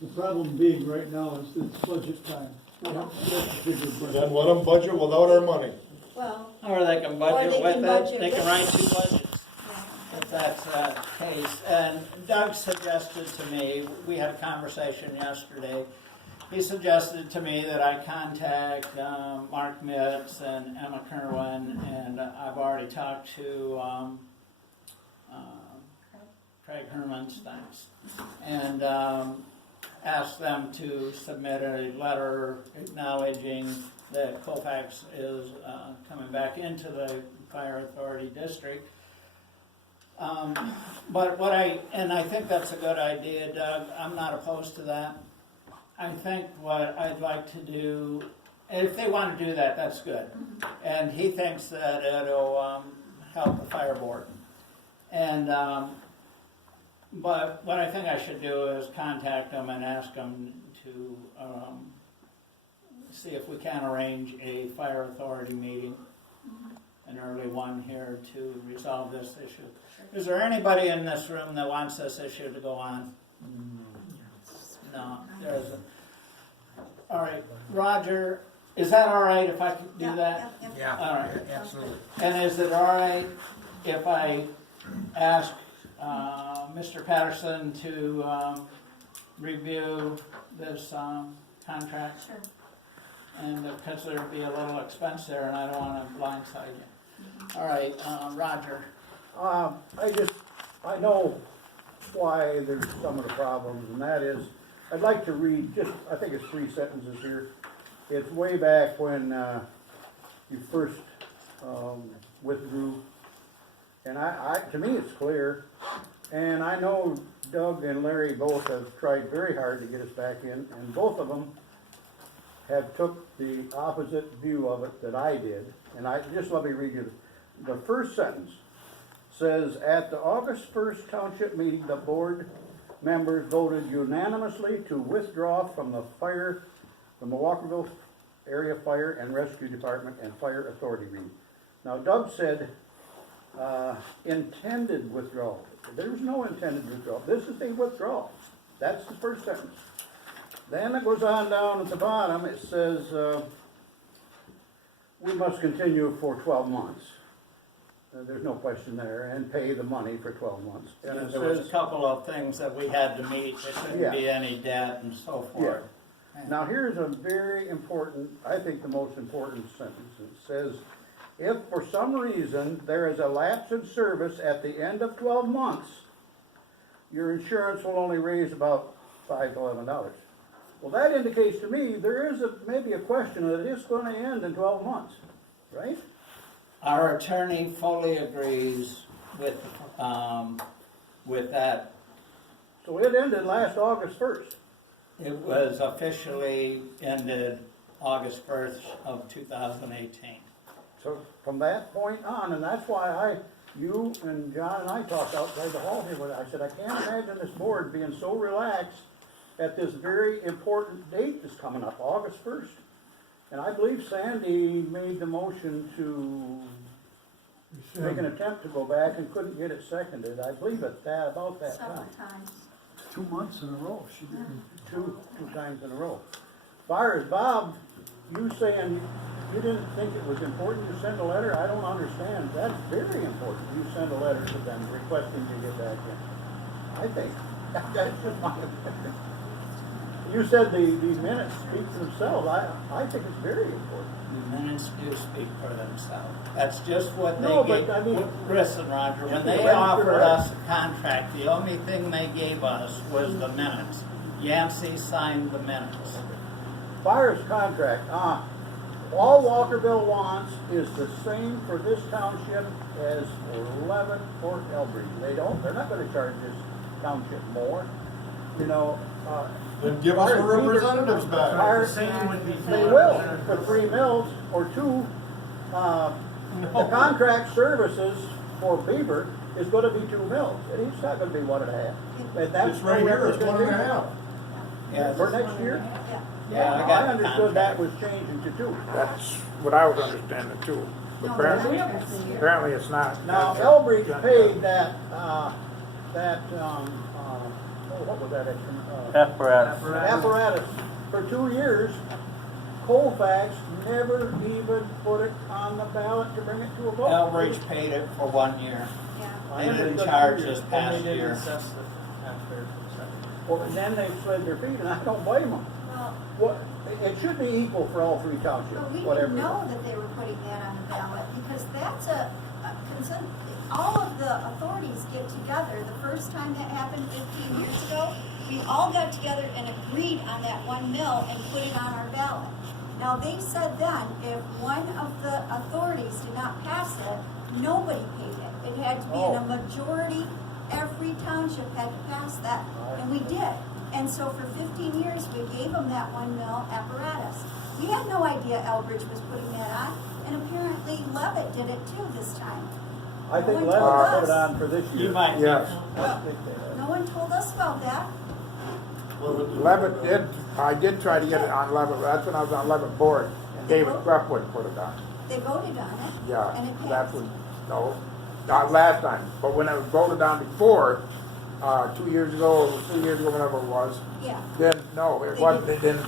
The problem being right now is it's budget time. We have to figure budget. Then let them budget without our money. Well, Or they can Or budget they with can it, budget they can with write 2 budgets, yeah. if that's the case. And Doug suggested to me, we had a conversation yesterday, he suggested to me that I contact Mark Mitz and Emma Kerwin, and I've already talked to Craig Hermans, thanks, and asked them to submit a letter acknowledging that Colfax is coming back into the fire authority district. But I think that's a good idea, Doug, I'm not opposed to that. I think what I'd like to do, and if they want to do that, that's good. And he thinks that it'll help the fire board. And but what I think I should do is contact them and ask them to see if we can arrange a fire authority meeting, an early one here, to resolve this issue. Is there anybody in this room that wants this issue to go on? No, there isn't. All right, Roger, is that all right if I could do that? Yeah. All right. Absolutely. And is it all right if I ask Mr. Patterson to review this contract? Sure. And because there'd be a little expense there, and I don't want to blindside you. All right, Roger. I know why there's some of the problems, and that is, I'd like to read just, I think it's 3 sentences here. It's way back when you first withdrew, and to me it's clear, and I know Doug and Larry both have tried very hard to get us back in, and both of them have took the opposite view of it that I did, and just let me read you the first sentence. Says, at the August 1st township meeting, the board members voted unanimously to withdraw from the Milwaukeeville Area Fire and Rescue Department and Fire Authority meeting. Now, Doug said intended withdrawal. There's no intended withdrawal. This is a withdrawal. That's the first sentence. Then it goes on down at the bottom. It says we must continue for 12 months. There's no question there, and pay the money for 12 months. And it There was a says, couple of things that we had to meet, there shouldn't be any debt and so forth. now here's a very important, I think the most important sentence. It says, if for some reason there is a lapse in service at the end of 12 months, your insurance will only raise about $5 to $11. Well, that indicates to me there is maybe a question that it's going to end in 12 months, right? Our attorney fully agrees with that. So it ended last August 1st. It was officially ended August 1st of 2018. So from that point on, and that's why you and John and I talked outside the hall here. I said, I can't imagine this board being so relaxed at this very important date that's coming up, August 1st. And I believe Sandy made the motion to make an attempt to go back and couldn't get it seconded. I believe at that, about that Several time. times. 2 months in a row, she didn't. Two times in a row. As far as Bob, you saying you didn't think it was important to send a letter, I don't understand. That's very important. You send a letter to them requesting to get back in. I think. That's just my opinion. You said the minutes speak for themselves. I think it's very important. The minutes do speak for themselves. That's just what they No, gave. but I mean- Listen, Roger, when Just they the registered offered letter. us a contract, the only thing they gave us was the minutes. Yancey signed the minutes. Fire's contract, all Walkerville wants is the same for this township as for 11 Fort Elbridge. They're not gonna charge this township more, you know, Then give us our representatives back. Fire- Same would be for They will, representatives. for 3 mills or 2. The contract services for Beaver is gonna be 2 mills, and it's not gonna be 1.5. And that's It's right here, it's 1.5. Yeah, For next year? Yeah. Yeah, I I got the understood that contract. was changing to 2. That's what I was understanding too. But No, apparently, that's this year. apparently it's not. Now, Elbridge paid that, what was that extra, apparatus. For 2 years, Colfax never even put it on the ballot to bring it to a vote. Elbridge paid it for 1 year. Yeah. They didn't charge this past year. Well, and then they slid their feet, and I don't blame them. Well, What, it should be equal for all 3 townships, but we whatever. didn't know that they were putting that on the ballot, because that's a consent. All of the authorities get together. The first time that happened 15 years ago, we all got together and agreed on that 1 mil and put it on our ballot. Now, they said then, if one of the authorities did not pass it, nobody paid it. It had to be in a majority. Every township had to pass that, and we did. And so for 15 years, we gave them that 1 mil apparatus. We had no idea Elbridge was putting that on, and apparently Levitt did it too this time. I think No one Levitt told put it us. on for this year. You might, Yes, I think they did. No one told us about that. Levitt did, I did try to get it on Levitt, that's when I was on Levitt board, and David Crefwood put it on. They voted on it, and Yeah, it that's passed. when, no, not last time, but when it was voted on before, 2 years ago, or 3 years ago, whatever it was, Yeah. then, no, it wasn't, they didn't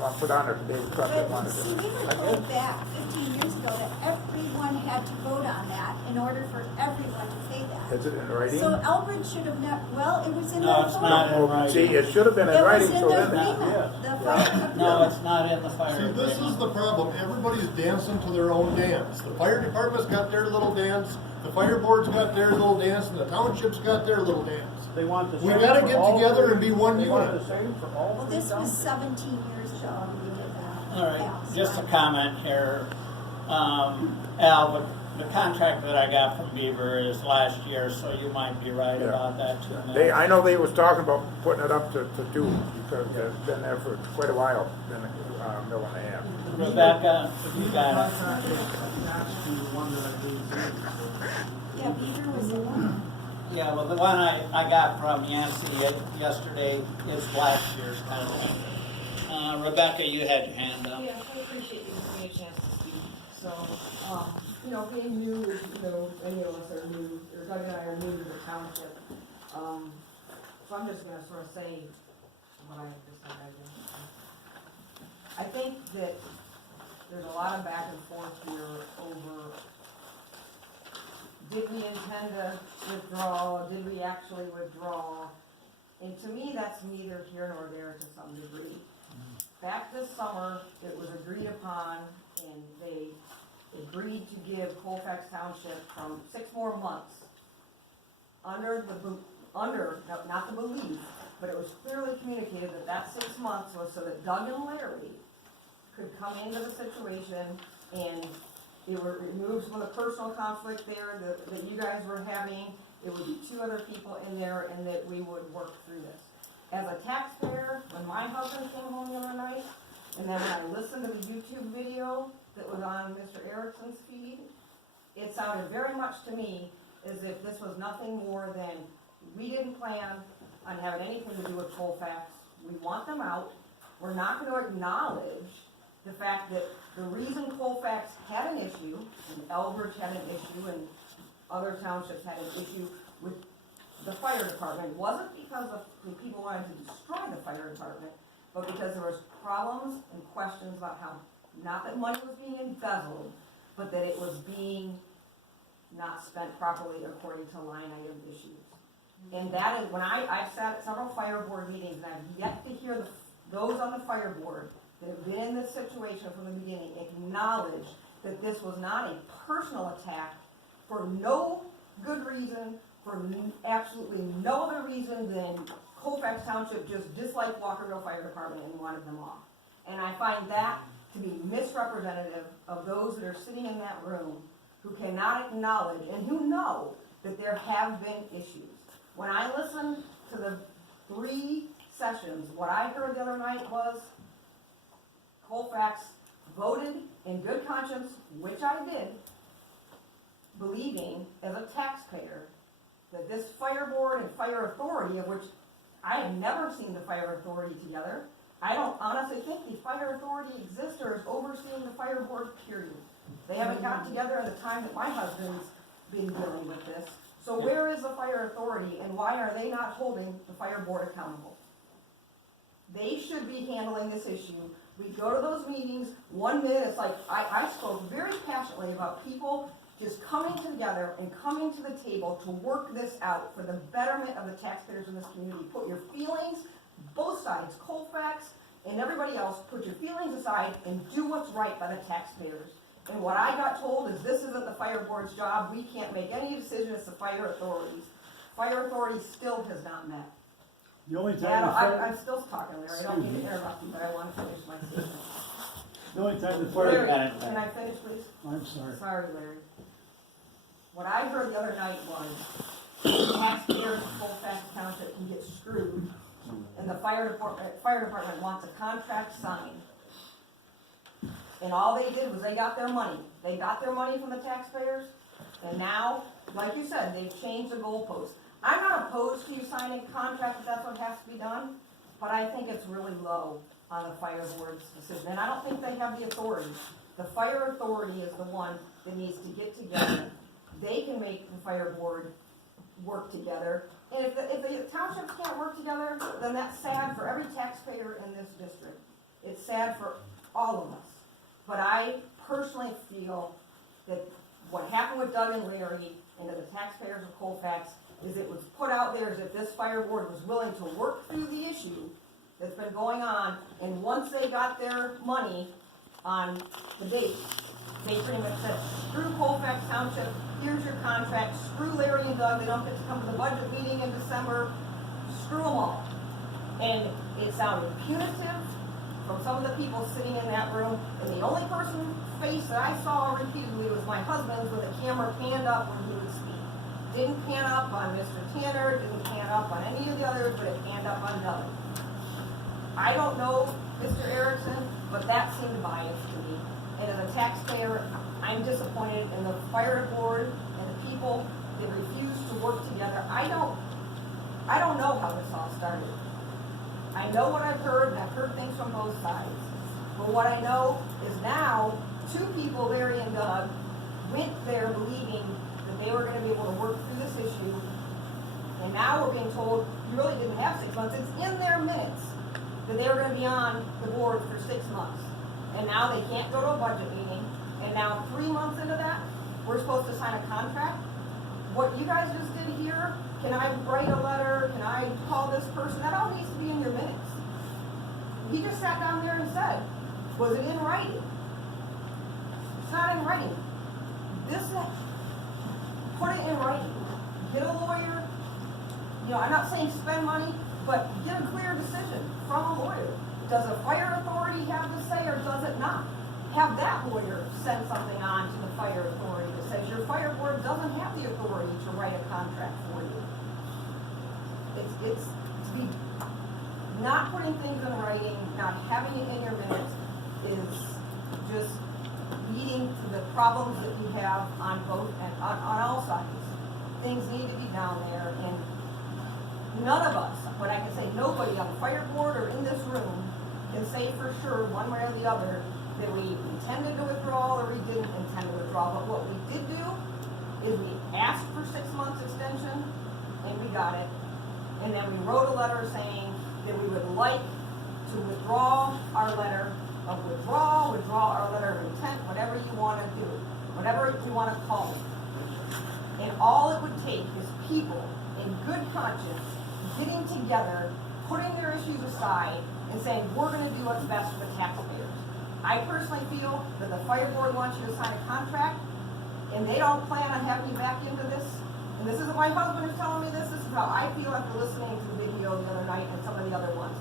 want to put on it, David Crefwood But wanted see, it. we were told back 15 years ago that everyone had to vote on that in order for everyone to pay that. Is it in writing? So Elbridge should have not, well, it was in the No, it's not in authority. writing. See, it should have been in It was writing, in so the then, agreement, the fire. No, it's not in the fire See, this agreement. is the problem. Everybody's dancing to their own dance. The fire department's got their little dance, the fire board's got their little dance, and the township's got their little dance. They want the We same gotta for get all together three. and be one They want unit. the same for all Well, 3 this was townships. 17 years ago when we did that. All right, Yeah, just a so- comment here. Al, the contract that I got from Beaver is last year, so you might be right Yeah. about that too. they, I know they was talking about putting it up to 2, because it's been there for quite a while, been a mill and a half. Rebecca, you got it. Yeah, Beaver was the one. Yeah, well, the one I got from Yancey yesterday is last year's contract. Rebecca, you had your hand up. Yeah, I appreciate you giving me a chance to speak. So, being new, any of us are new, or Doug and I are new to the township. So I'm just gonna sort of say what I just said, I guess. I think that there's a lot of back and forth here over, did we intend to withdraw, did we actually withdraw? And to me, that's neither here nor there to some degree. Back this summer, it was agreed upon, and they agreed to give Colfax Township from 6 more months under, not the belief, but it was clearly communicated that that 6 months was so that Doug and Larry could come into the situation, and it would remove some of the personal conflict there that you guys were having. It would be 2 other people in there, and that we would work through this. As a taxpayer, when my husband came home the other night, and then when I listened to the YouTube video that was on Mr. Erickson's feed, it sounded very much to me as if this was nothing more than, we didn't plan on having anything to do with Colfax. We want them out. We're not going to acknowledge the fact that the reason Colfax had an issue, and Elbridge had an issue, and other townships had an issue with the fire department wasn't because of the people wanted to destroy the fire department, but because there was problems and questions about how, not that money was being embezzled, but that it was being not spent properly according to line item issues. And that is, when I've sat at several fire board meetings, and I've yet to hear those on the fire board that have been in this situation from the beginning acknowledge that this was not a personal attack for no good reason, for absolutely no other reason than Colfax Township just disliked Walkerville Fire Department and wanted them off. And I find that to be misrepresentative of those that are sitting in that room who cannot acknowledge and who know that there have been issues. When I listened to the 3 sessions, what I heard the other night was Colfax voted in good conscience, which I did, believing as a taxpayer that this fire board and fire authority, of which I have never seen the fire authority together. I don't honestly think the fire authority exists or is overseeing the fire board, period. They haven't got together in the time that my husband's been dealing with this. So where is the fire authority, and why are they not holding the fire board accountable? should be handling this issue. We go to those meetings, 1 minute, it's like, I spoke very passionately about people just coming together and coming to the table to work this out for the betterment of the taxpayers in this community. Put your feelings, both sides, Colfax and everybody else, put your feelings aside and do what's right by the taxpayers. And what I got told is this isn't the fire board's job, we can't make any decision, it's the fire authorities. Fire authority still has not met. The only And time the I'm fire, still talking, Larry, I don't mean to interrupt you, but I want to finish my statement. the only time the Larry, fire, can I finish, please? I'm sorry. Sorry, Larry. What I heard the other night was taxpayers in Colfax Township can get screwed, and the fire department wants a contract signed. And all they did was they got their money. They got their money from the taxpayers, and now, like you said, they've changed the goalpost. I'm not opposed to you signing a contract if that's what has to be done, but I think it's really low on the fire board's decision, and I don't think they have the authority. The fire authority is the one that needs to get together. They can make the fire board work together, and if the townships can't work together, then that's sad for every taxpayer in this district. It's sad for all of us. But I personally feel that what happened with Doug and Larry and to the taxpayers of Colfax is it was put out there as if this fire board was willing to work through the issue that's been going on, and once they got their money on the date, they pretty much said, screw Colfax Township, here's your contract, screw Larry and Doug, they don't get to come to the budget meeting in December, screw them all. And it sounded punitive from some of the people sitting in that room, and the only person face that I saw repeatedly was my husband's with the camera panned up when he would speak. Didn't pan up on Mr. Tanner, didn't pan up on any of the others, but it panned up on Doug. I don't know Mr. Erickson, but that seemed biased to me. And as a taxpayer, I'm disappointed in the fire board and the people that refuse to work together. I don't know how this all started. I know what I've heard, and I've heard things from both sides. But what I know is now, two people, Larry and Doug, went there believing that they were going to be able to work through this issue. And now we're being told, you really didn't have 6 months. It's in their minutes that they were going to be on the board for 6 months. And now they can't go to a budget meeting. And now 3 months into that, we're supposed to sign a contract. What you guys just did here, can I write a letter? Can I call this person? That all needs to be in your minutes. He just sat down there and said, was it in writing? It's not in writing. Put it in writing. Get a lawyer. You know, I'm not saying spend money, but get a clear decision from a lawyer. Does a fire authority have to say or does it not? Have that lawyer send something on to the fire authority that says your fire board doesn't have the authority to write a contract for you. It's to be not putting things in writing, not having it in your minutes is just leading to the problems that you have on both and on all sides. Things need to be down there, and none of us, but I can say nobody on the fire board or in this room can say for sure one way or the other that we intended to withdraw or we didn't intend to withdraw. But what we did do is we asked for 6 months extension and we got it. And then we wrote a letter saying that we would like to withdraw our letter of withdrawal, withdraw our letter of intent, whatever you want to do, whatever you want to call it. And all it would take is people in good conscience getting together, putting their issues aside, and saying, we're going to do what's best for the taxpayers. I personally feel that the fire board wants you to sign a contract, and they don't plan on having you back into this. And this isn't my husband who's telling me this. This is how I feel after listening to the video the other night and some of the other ones.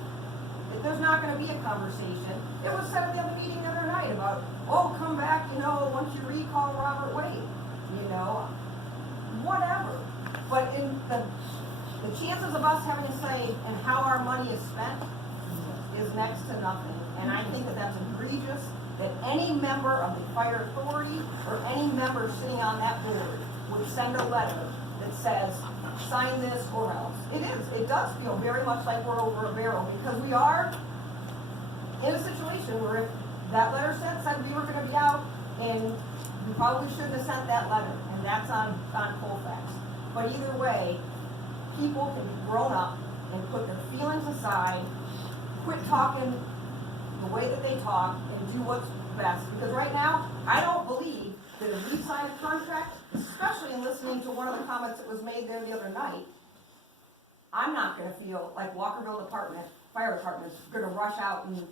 If there's not going to be a conversation, it was said at the other meeting the other night about, oh, come back, you know, once you recall Robert Wade, you know, whatever. But in the chances of us having a say in how our money is spent is next to nothing. And I think that that's egregious that any member of the fire authority or any member sitting on that board would send a letter that says, sign this or else. It does feel very much like we're over a barrel because we are in a situation where if that letter said we were going to be out, and we probably shouldn't have sent that letter, and that's on Colfax. But either way, people can be grown up and put their feelings aside quit talking the way that they talk and do what's best. Because right now, I don't believe that if we sign a contract, especially in listening to one of the comments that was made there the other night, I'm not gonna feel like Walkerville Fire Department's gonna rush out and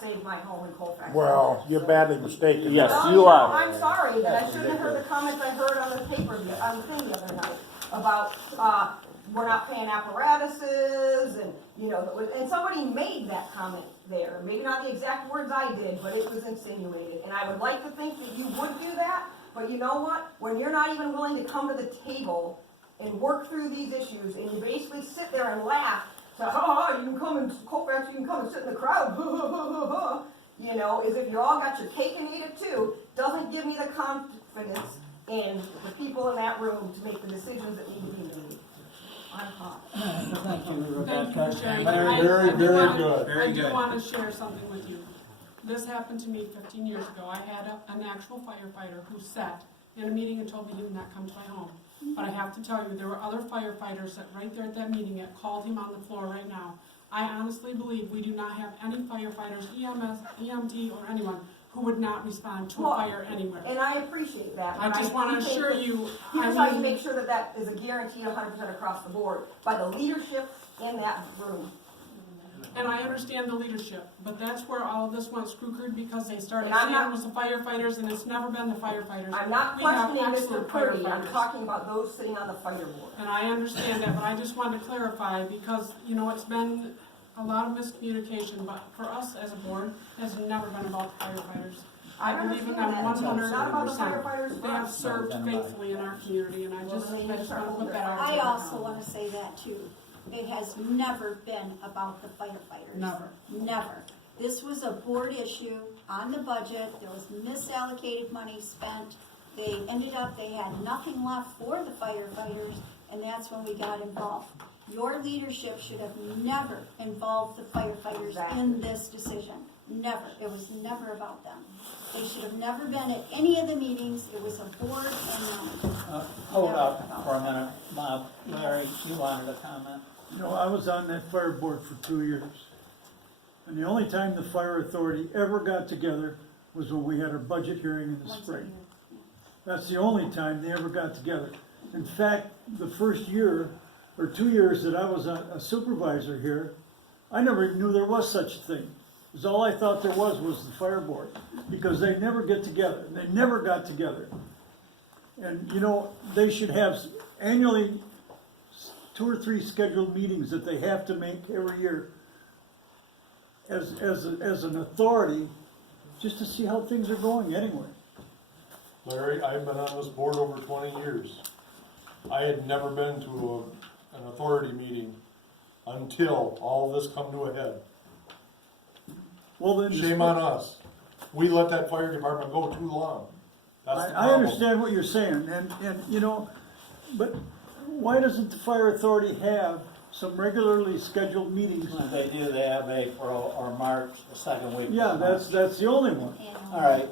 save my home in Colfax. Well, you're badly mistaken. Yes, Well, you are. I'm sorry that I shouldn't have heard the comments I heard on the paper, on the thing the other night about, we're not paying apparatuses and, you know, and somebody made that comment there. Maybe not the exact words I did, but it was insinuated. And I would like to think that you would do that, but you know what? When you're not even willing to come to the table and work through these issues and you basically sit there and laugh, so, you can come and Colfax, you can come and sit in the crowd, you know, as if you all got your cake and eat it too, doesn't give me the confidence in the people in that room to make the decisions that need to be made. I'm hot. Thank you, Thank you Rebecca. for sharing. Very, very good. I do want to share something with you. This happened to me 15 years ago. I had an actual firefighter who sat in a meeting and told me he would not come to my home. But I have to tell you, there were other firefighters that right there at that meeting that called him on the floor right now. I honestly believe we do not have any firefighters, EMS, EMT, or anyone who would not respond to a fire anywhere. And I appreciate that. I just want to assure you, Here's how you make sure that that is a guaranteed 100% across the board, by the leadership in that room. and I understand the leadership, but that's where all of this went screwed because they started And I'm saying it not- was the firefighters, and it's never been the firefighters. I'm not We have questioning Mr. excellent Purdy, I'm firefighters. talking about those sitting on the fire board. And I understand that, but I just wanted to clarify, because, you know, it's been a lot of miscommunication, but for us as a board, it's never been about the firefighters. I believe in them understand that. It's not about the 100%. firefighters They for have us. served faithfully in our community, and I just want to put that out I there. also want to say that too. It has never been about the firefighters. Never. Never. This was a board issue on the budget. There was misallocated money spent. They ended up, they had nothing left for the firefighters, and that's when we got involved. Your leadership should have never involved the firefighters in this decision. Never. It was never about them. They should have never been at any of the meetings. It was a board and Hold up for a minute, Bob. Larry, you wanted a comment? You know, I was on that fire board for 2 years. And the only time the fire authority ever got together was when we had our budget hearing in the once a spring. year. That's the only time they ever got together. In fact, the first year or 2 years that I was a supervisor here, I never even knew there was such a thing. Because all I thought there was the fire board. Because they never get together. They never got together. And, you know, they should have annually 2 or 3 scheduled meetings that they have to make every year as an authority, just to see how things are going anyway. Larry, I've been on this board over 20 years. I had never been to an authority meeting until all this come to a head. Well, then. Shame on us. We let that fire department go too long. That's the I problem. understand what you're saying, and, you know, but why doesn't the fire authority have some regularly scheduled meetings? They do, they have April or March, the second week. of Yeah, March. that's the only one. All right,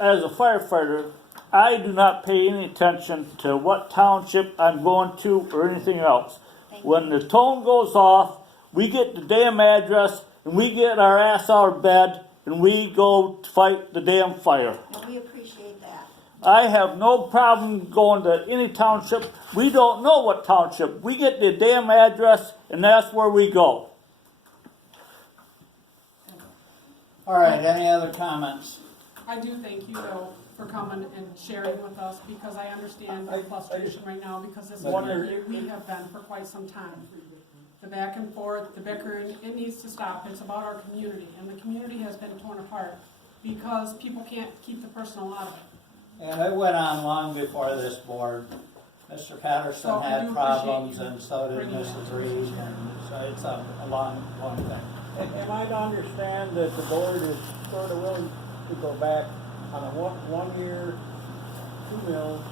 As a firefighter, I do not pay any attention to what township I'm going to or anything else. When the tone goes off, we get the damn address and we get our ass out of bed and we go to fight the damn fire. And we appreciate that. I have no problem going to any township. We don't know what township. We get the damn address and that's where we go. all right, any other comments? I do thank you, though, for coming and sharing with us, because I understand the frustration right now, because this is where we have been for quite some time. The back and forth, the bickering, it needs to stop. It's about our community, and the community has been torn apart because people can't keep the personal out of it. And it went on long before this board. Mr. Patterson So I do had appreciate problems, you and so did bringing that Mrs. to Reed, and so it's a long thing. Am I to understand that the board is sort of willing to go back on a one year, 2 mills,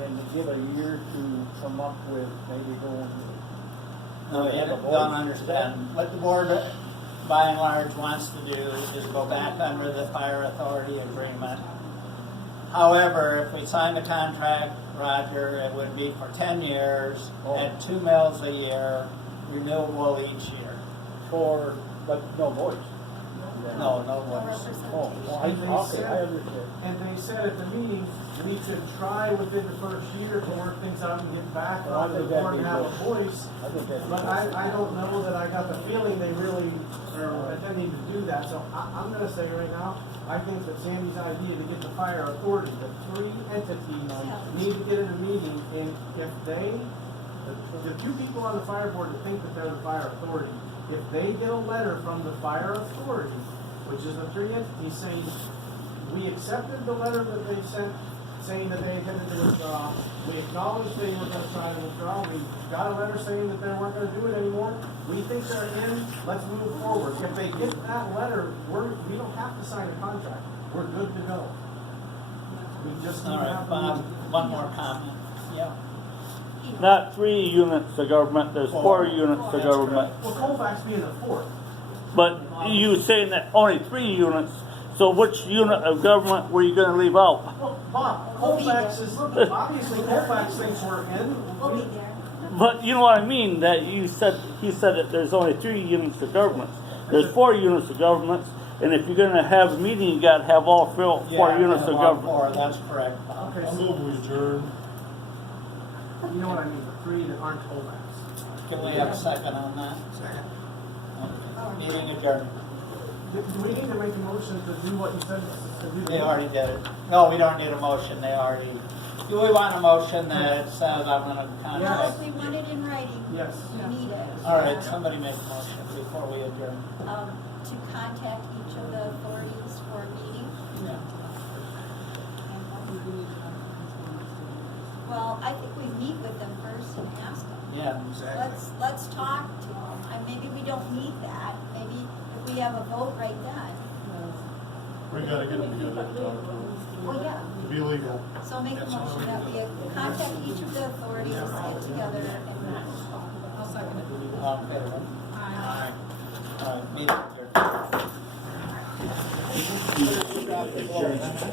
and to give a year to come up with maybe going? No, you don't understand. What the board, by and large, wants to do is go back under the fire authority agreement. However, if we sign the contract Roger, it would be for 10 years, Oh. at 2 mils a year, renewable each year. For, but no voice. No No voice. Oh, well, I, okay, I understand. And they said at the meeting, we should try within the first year to work things out and get back Well, I on the think that'd board be and have a good. voice. I think that's. But I don't know that I got the feeling they really are intending to do that, so I'm gonna say right now, I think that Sandy's idea to get the fire authority, the three entities need to get in a meeting, and if they, the two people on the fire board that think that they're the fire authority, if they get a letter from the fire authority, which is the three entities saying, we accepted the letter that they sent, saying that they intended to withdraw, we acknowledged they were gonna try to withdraw, we got a letter saying that they weren't gonna do it anymore, we think they're in, let's move forward. If they get that letter, we don't have to sign a contract, we're good to go. We just need All to right, have a Bob, meeting. one more comment. Yeah. Not 3 units of government, there's 4 units of That's government. Well, Colfax being the fourth, But you saying that only 3 units, so which unit of government were you gonna leave out? well, Bob, Colfax is, obviously Colfax thinks we're in. We'll be there. But you know what I mean, that he said that there's only 3 units of governments. There's 4 units of governments, and if you're gonna have a meeting, you gotta have all 4 Yeah, units of all government. 4, that's correct, Bob. Okay, I so move we adjourn. you know what I mean, the three that aren't Colfax. Can we have a second on that? Oh. Meeting adjourned. Do we need to make a motion to do what you said? to do? They already did it. No, we don't need a motion, they already, do we want a motion that says I'm gonna Well, contact? if we want it in writing, Yes. we need it. All right, somebody make a motion before we adjourn. To contact each of the authorities for a meeting. Yeah. Well, I think we meet with them first and ask them. Yeah. Let's talk to them. And maybe we don't need that. Maybe if we have a vote right then. We gotta get them together to talk to them, Well, yeah. to be legal. So make a motion that we contact each of the authorities, get together and. I'll second it. All in favor?